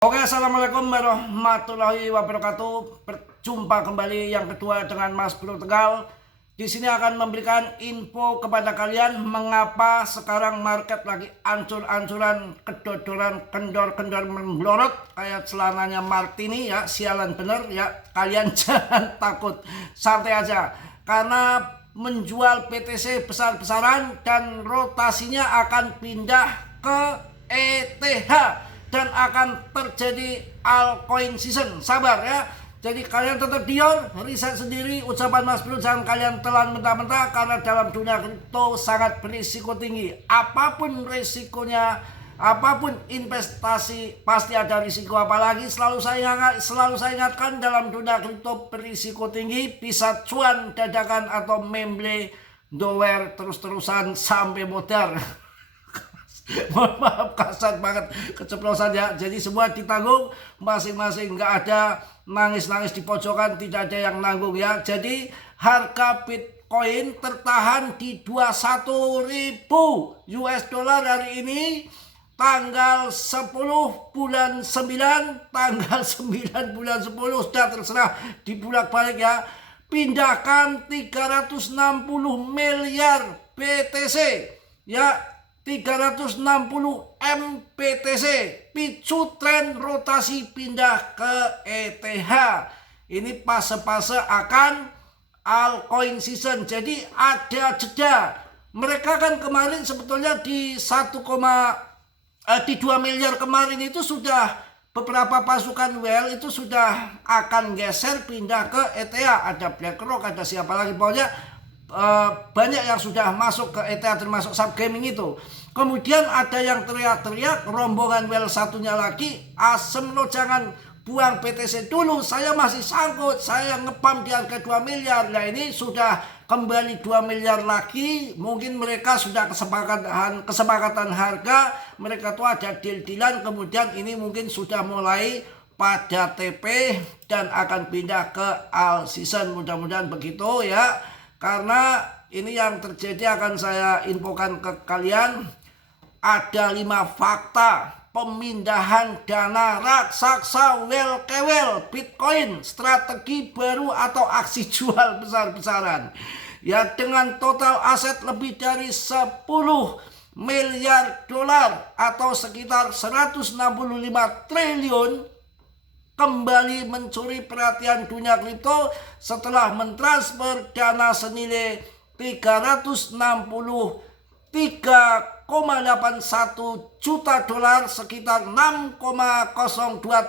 Oke, assalamualaikum warahmatullahi wabarakatuh. Berjumpa kembali yang kedua dengan Mas Bro Tegal. Di sini akan memberikan info kepada kalian mengapa sekarang market lagi ancur-ancuran, kedodoran, kendor-kendor memblorot kayak celananya Martini ya. Sialan bener ya. Kalian jangan takut, santai aja. Karena menjual PTC besar-besaran dan rotasinya akan pindah ke ETH. Dan akan terjadi altcoin season. Sabar ya. Jadi kalian tetap diam, riset sendiri. Ucapan Mas Bro jangan kalian telan mentah-mentah, karena dalam dunia kripto sangat berisiko tinggi. Apapun resikonya, apapun investasi pasti ada risiko. Apalagi selalu saya ingatkan, dalam dunia kripto berisiko tinggi. Bisa cuan dadakan atau memble dower terus-terusan sampai modal. Mohon maaf kasar banget keceplosan ya. Jadi semua ditanggung masing-masing, nggak ada nangis-nangis di pojokan, tidak ada yang nanggung ya. Jadi harga Bitcoin tertahan di 21.000 US dollar hari ini, tanggal 10 bulan 9, tanggal 9 bulan 10, sudah terserah dibulak-balik ya. Pindahkan 360 miliar BTC ya, 360 MPTC, picu tren rotasi pindah ke ETH. Ini fase-fase akan altcoin season. Jadi ada jeda. Mereka kan kemarin sebetulnya di 2 miliar kemarin itu sudah beberapa pasukan whale itu sudah akan geser pindah ke ETH. Ada BlackRock, ada siapa lagi, pokoknya banyak yang sudah masuk ke ETH, termasuk subgaming itu. Kemudian ada yang teriak-teriak, rombongan whale satunya lagi, asem lo, jangan buang PTC dulu, saya masih sangkut, saya ngepam di harga 2 miliar. Nah ini sudah kembali 2 miliar lagi. Mungkin mereka sudah kesepakatan harga, mereka tuh ada deal-dealan. Kemudian ini mungkin sudah mulai pada TP dan akan pindah ke alt season. Mudah-mudahan begitu ya. Karena ini yang terjadi akan saya infokan ke kalian. Ada 5 fakta pemindahan dana raksasa well ke well Bitcoin, strategi baru atau aksi jual besar-besaran. Ya, dengan total aset lebih dari 10 miliar dolar atau sekitar 165 triliun, kembali mencuri perhatian dunia kripto setelah mentransfer dana senilai 363,81 juta dolar, sekitar 6,02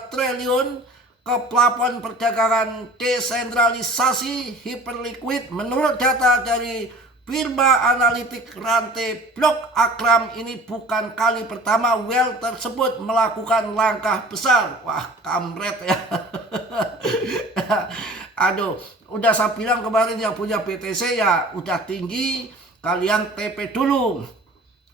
triliun ke plafon perdagangan desentralisasi hyperliquid. Menurut data dari firma analitik rantai blok Akram, ini bukan kali pertama whale tersebut melakukan langkah besar. Wah, kamret ya. Aduh, udah saya bilang kemarin yang punya BTC ya udah tinggi, kalian TP dulu.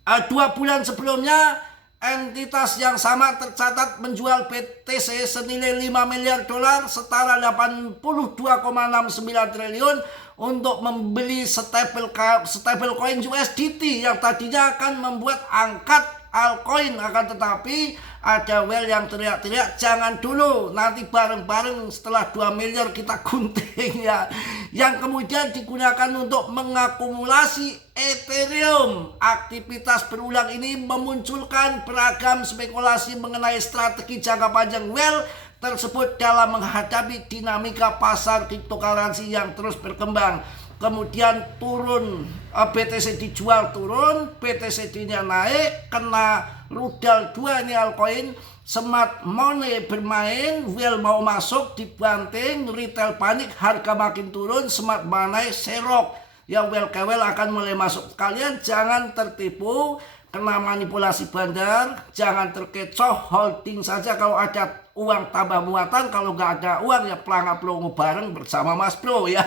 2 bulan sebelumnya entitas yang sama tercatat menjual BTC senilai 5 miliar dolar, setara 82,69 triliun untuk membeli stablecoin USDT yang tadinya akan membuat angkat altcoin. Akan tetapi ada whale yang teriak-teriak, jangan dulu, nanti bareng-bareng setelah 2 miliar kita gunting ya. Yang kemudian digunakan untuk mengakumulasi Ethereum. Aktivitas berulang ini memunculkan beragam spekulasi mengenai strategi jangka panjang whale tersebut dalam menghadapi dinamika pasar cryptocurrency yang terus berkembang. Kemudian turun, BTC dijual turun, BTC-nya naik, kena rudal 2 ini altcoin. Smart money bermain, whale mau masuk, dibanting, retail panik, harga makin turun, smart money serok. Ya, whale ke whale akan mulai masuk. Kalian jangan tertipu, kena manipulasi bandar, jangan terkecoh, holding saja kalau ada uang tambah muatan. Kalau nggak ada uang ya pelangap-pelongo bareng bersama Mas Bro ya.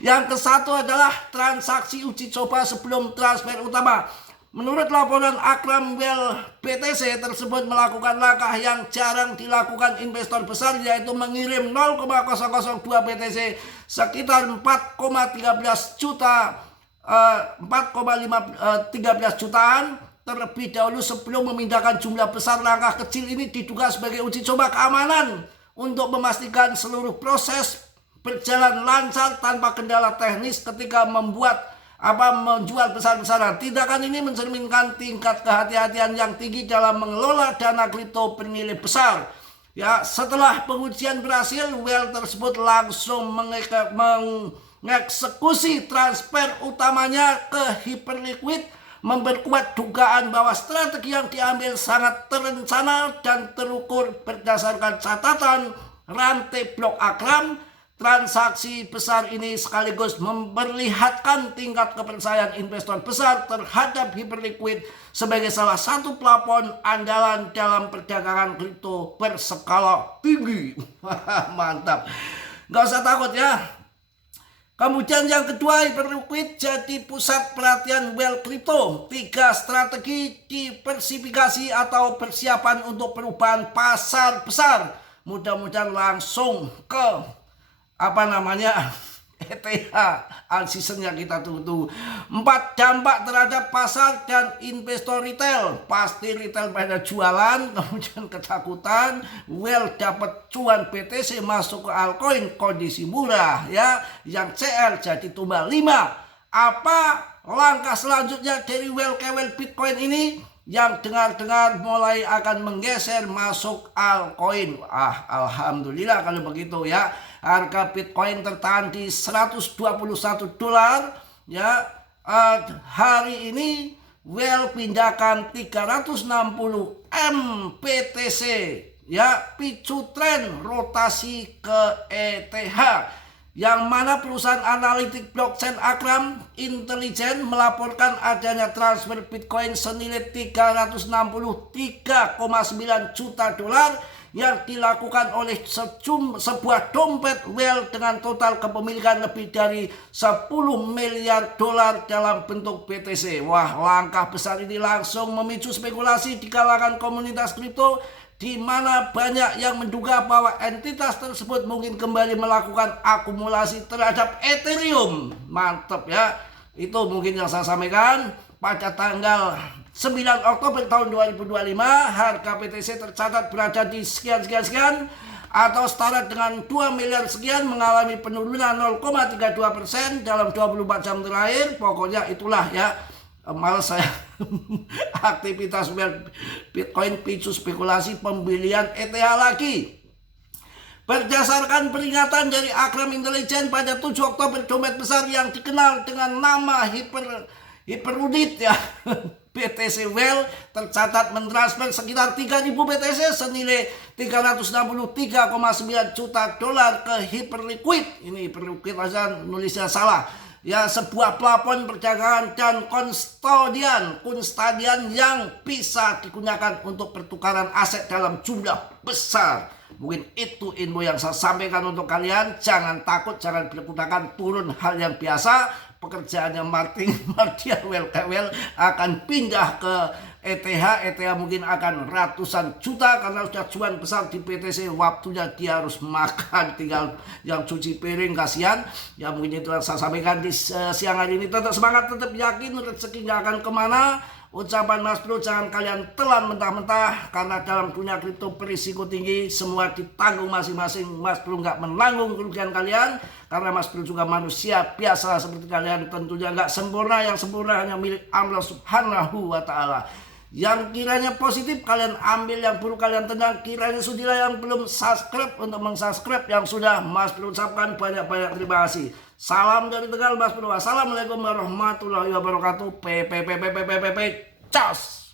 Yang ke-1 adalah transaksi uji coba sebelum transfer utama. Menurut laporan Akram, whale BTC tersebut melakukan langkah yang jarang dilakukan investor besar, yaitu mengirim 0,002 BTC sekitar 4,13 jutaan terlebih dahulu sebelum memindahkan jumlah besar. Langkah kecil ini diduga sebagai uji coba keamanan untuk memastikan seluruh proses berjalan lancar tanpa kendala teknis ketika menjual besar-besaran. Tindakan ini mencerminkan tingkat kehati-hatian yang tinggi dalam mengelola dana kripto bernilai besar. Ya, setelah pengujian berhasil, Well tersebut langsung mengeksekusi transfer utamanya ke Hyperliquid, memperkuat dugaan bahwa strategi yang diambil sangat terencana dan terukur berdasarkan catatan rantai blok Akram. Transaksi besar ini sekaligus memperlihatkan tingkat kepercayaan investor besar terhadap Hyperliquid sebagai salah satu plafon andalan dalam perdagangan kripto berskala tinggi. Mantap. Gak usah takut ya. Kemudian yang kedua, Hyperliquid jadi pusat perhatian Well Crypto. 3 strategi diversifikasi atau persiapan untuk perubahan pasar besar. Mudah-mudahan langsung ke ETH all-season yang kita tunggu. 4 dampak terhadap pasar dan investor retail. Pasti retail pada jualan, kemudian ketakutan. Well dapat cuan BTC masuk ke altcoin kondisi murah ya. Yang CL jadi tumbal 5. Apa langkah selanjutnya dari Well ke Well Bitcoin ini? Yang dengar-dengar mulai akan menggeser masuk altcoin. Alhamdulillah kalau begitu ya. Harga Bitcoin tertahan di $121 ya. Hari ini Well pindahkan 360 MPTC ya, picu tren rotasi ke ETH. Yang mana perusahaan analitik blockchain Akram Intelligence melaporkan adanya transfer Bitcoin senilai $363,9 juta yang dilakukan oleh sebuah dompet Well dengan total kepemilikan lebih dari $10 miliar dalam bentuk BTC. Wah, langkah besar ini langsung memicu spekulasi di kalangan komunitas kripto, di mana banyak yang menduga bahwa entitas tersebut mungkin kembali melakukan akumulasi terhadap Ethereum. Mantap ya. Itu mungkin yang saya sampaikan. Pada tanggal 9 Oktober tahun 2025, harga BTC tercatat berada di sekian atau setara dengan 2 miliar sekian, mengalami penurunan 0,32% dalam 24 jam terakhir. Pokoknya itulah ya. Malah saya aktivitas Bitcoin picu spekulasi pembelian ETH lagi. Berdasarkan peringatan dari Akram Intelligence pada 7 Oktober, dompet besar yang dikenal dengan nama Hyperliquid ya, BTC Well tercatat mentransfer sekitar 3.000 BTC senilai $363,9 juta ke Hyperliquid. Ini Hyperliquid aja nulisnya salah. Ya, sebuah plafon perdagangan dan kustodian yang bisa digunakan untuk pertukaran aset dalam jumlah besar. Mungkin itu info yang saya sampaikan untuk kalian. Jangan takut, jangan berkutakan, turun hal yang biasa. Pekerjaannya Martin Well akan pindah ke ETH mungkin akan ratusan juta karena sudah cuan besar di BTC. Waktunya dia harus makan, tinggal yang cuci piring, kasihan ya. Mungkin itu yang saya sampaikan di siang hari ini. Tetap semangat, tetap yakin rezeki gak akan kemana. Ucapan Mas Bro, jangan kalian telan mentah-mentah, karena dalam dunia kripto berisiko tinggi, semua ditanggung masing-masing. Mas Bro nggak menanggung kerugian kalian, karena Mas Bro juga manusia biasa seperti kalian, tentunya nggak sempurna. Yang sempurna hanya milik Allah Subhanahu wa Ta'ala. Yang kiranya positif kalian ambil, yang buruk kalian tendang. Kiranya sudilah yang belum subscribe untuk meng-subscribe, yang sudah Mas Bro ucapkan banyak-banyak terima kasih. Salam dari Tegal, Mas Bro. Assalamualaikum warahmatullahi wabarakatuh. Cas.